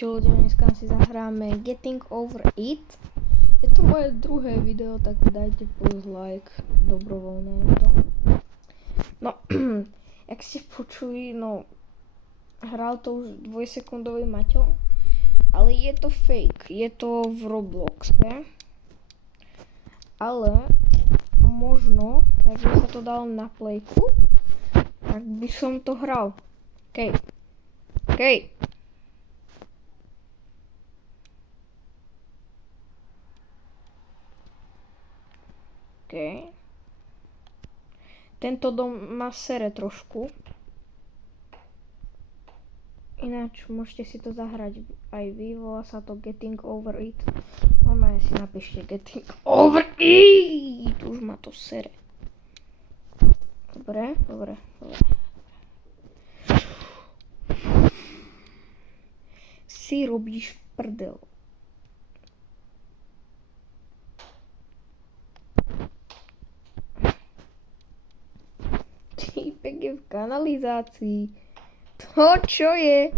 Čo ľudia, dneska si zahráme Getting Over It. Je to moje druhé video, tak dajte plus like dobrovoľné na to. No, jak ste počuli, no hral to už dvojsekundový Maťo, ale je to fake, je to v Robloxe. Ale možno, ak by sa to dalo na playku, tak by som to hral. OK. Tento dom má sere trošku. Ináč môžete si to zahrať aj vy, volá sa to Getting Over It. Normálne si napíšte Getting Over It. Už ma to sere. Dobre. Si robíš prdel. Týpek je v kanalizácii. To čo je?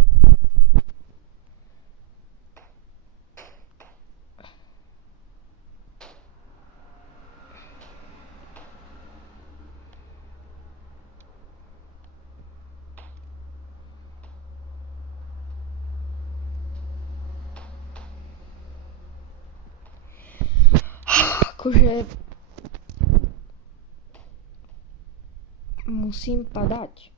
Akože musím padať.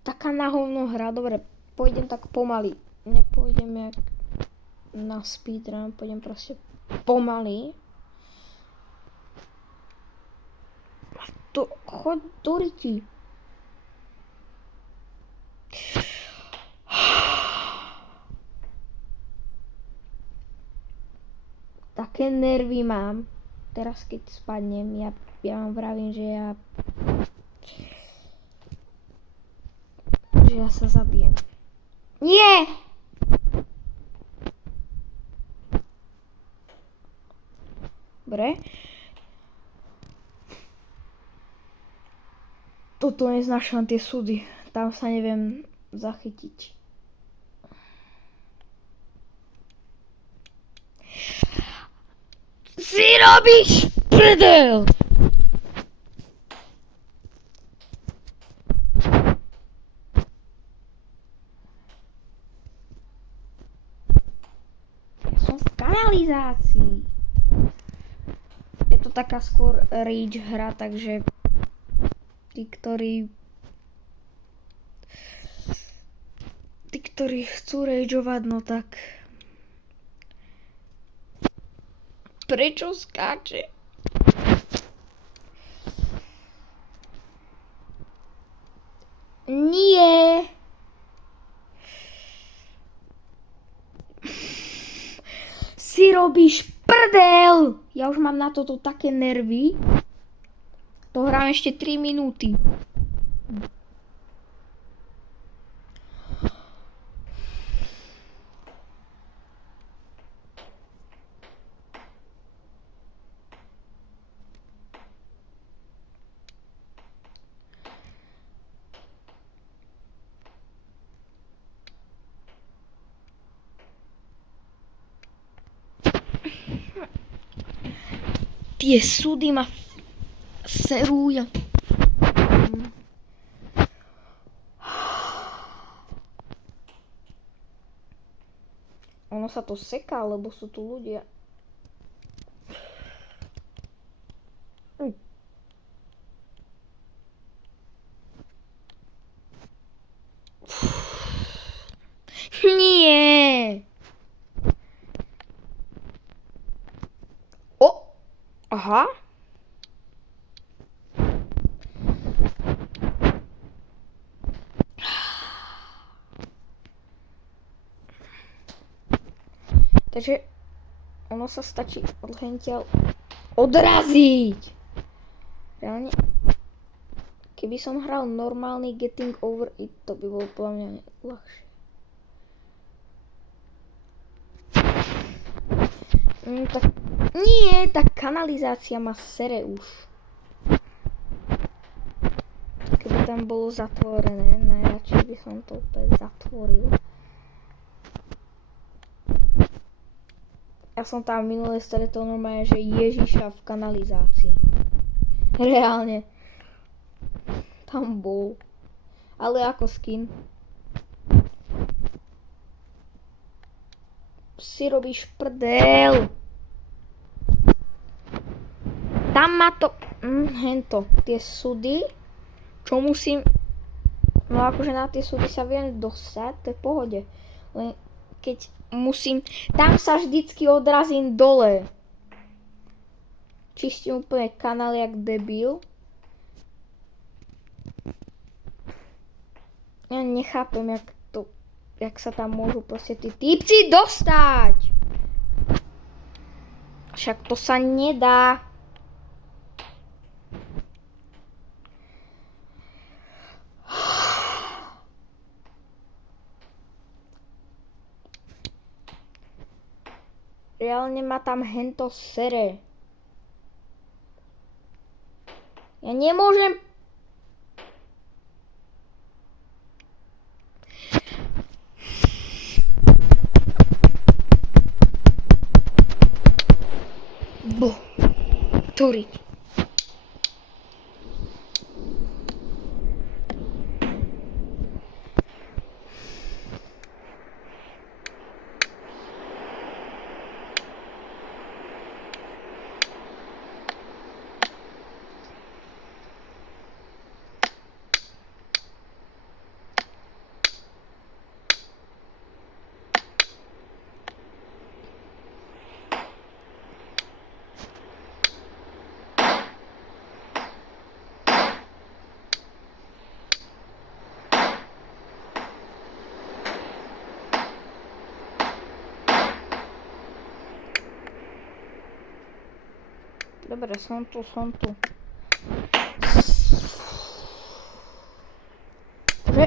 Taká na hovno hra, dobre, pôjdem tak pomaly. Nepôjdem jak na speedrun, pôjdem proste pomaly. A to, chod do ryti. Také nervy mám. Teraz keď spadnem, ja vám vravím, že ja sa zabijem. Nie! Dobre. Toto neznášam tie súdy. Tam sa neviem zachytiť. Si robíš prdel! Ja som v kanalizácii. Je to taká skôr rage hra, takže tí, ktorí chcú rageovať, no tak prečo skáče? Nie! Si robíš prdel! Ja už mám na toto také nervy. To hrám ešte 3 minúty. Tie súdy ma serú. Ono sa to seká, lebo sú tu ľudia. Nie! Aha. Takže ono sa stačí odhentiaľ odraziť. Reálne, keby som hral normálny Getting Over It, to by bolo podľa mňa ľahšie. Tak nie, tá kanalizácia ma sere už. Keby tam bolo zatvorené. Najradšej by som to opäť zatvoril. Ja som tam minule stretol normálne, že Ježiša v kanalizácii. Reálne. Tam bol. Ale ako skin. Si robíš prdel. Tam má to... hento. Tie súdy. Čo musím... No akože na tie súdy sa viem dostať. To je v pohode. Len keď musím... Tam sa vždycky odrazím dole. Čistím úplne kanál jak debil. Ja nechápem, jak sa tam môžu proste tí týpci dostať. Však to sa nedá. Reálne ma tam hento sere. Ja nemôžem... Turiť. Dobre, som tu. Že?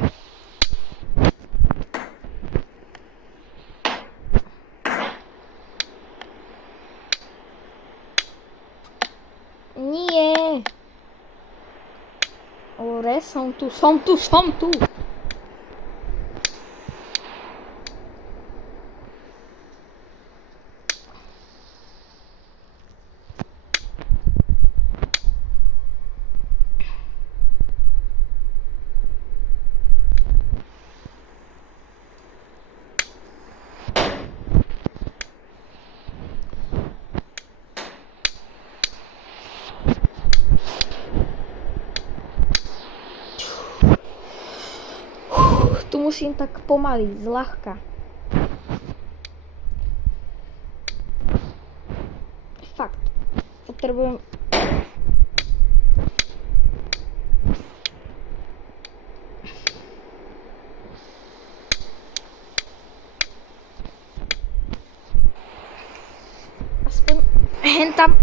Nie. Dobre, som tu. Tu musím tak pomaly, zľahka. Fakt. Potrebujem... Aspoň hentam...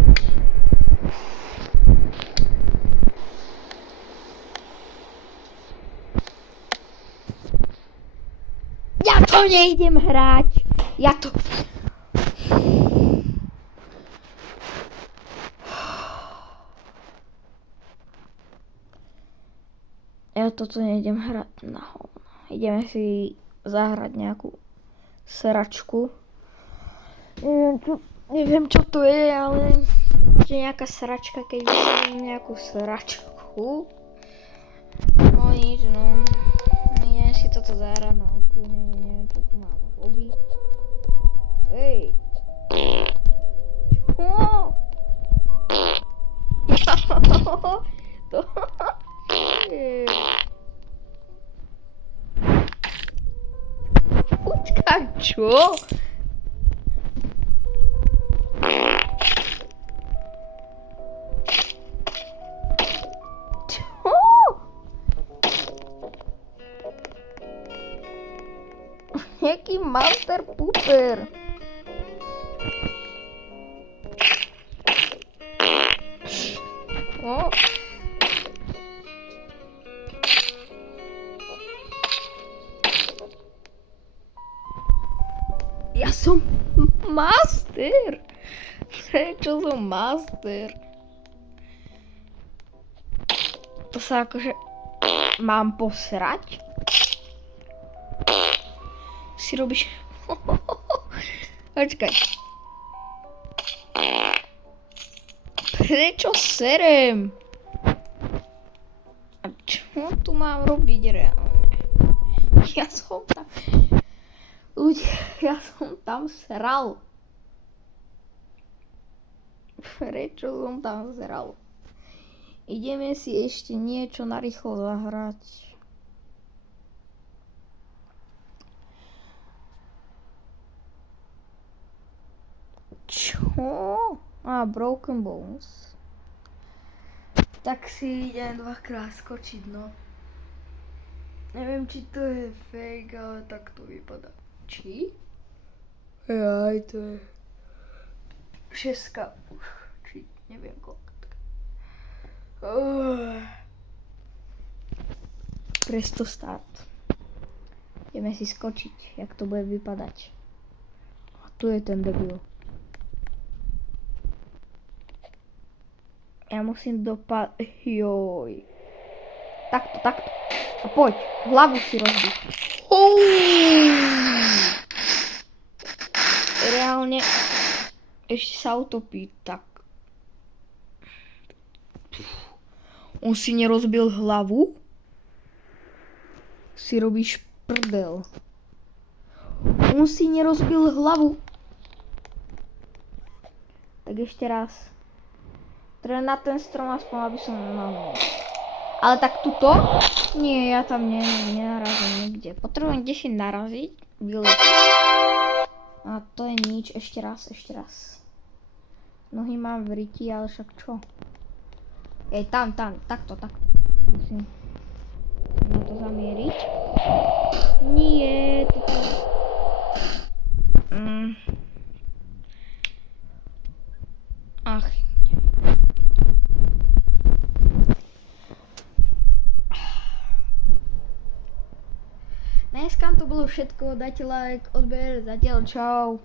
Ja to nejdem hrať. Ja toto nejdem hrať na hovno. Ideme si zahrať nejakú sračku. Neviem čo to je, ale je nejaká sračka, keď vysadím nejakú sračku. No nič, no. Idem si toto zahrať na oku, neviem čo tu mám robiť. Hej. Čo? To je... Počkaj, čo? Jaký master pooper. O. Ja som master. Prečo som master? To sa akože... mám posrať? Si robíš... Počkaj. Prečo serem? A čo tu mám robiť reálne? Ja som tam... Ľudia, ja som tam sral. Prečo som tam sral? Ideme si ešte niečo narýchlo zahrať. Čo? Broken Bones. Tak si idem dvakrát skočiť, no. Neviem, či to je fake, ale tak to vypadá. Či? Aj to je... 6 už. Či neviem koľko. Presto start. Ideme si skočiť, jak to bude vypadať. A tu je ten debil. Ja musím Joj. Takto. A poď, hlavu si rozbiť. Reálne ešte sa utopí, tak. On si nerozbil hlavu? Si robíš prdel. On si nerozbil hlavu. Tak ešte raz. Treba na ten strom aspoň, aby som mal. Ale tak tuto? Nie, ja tam nenarazím nikde. Potrebujem kde si naraziť. Vyletiť. A to je nič. Ešte raz. Nohy mám v ryti, ale však čo? Tam. Takto. Musím na to zamieriť. Nie, toto... Ach. Dneska to bolo všetko, dajte like, odber, zatiaľ čau.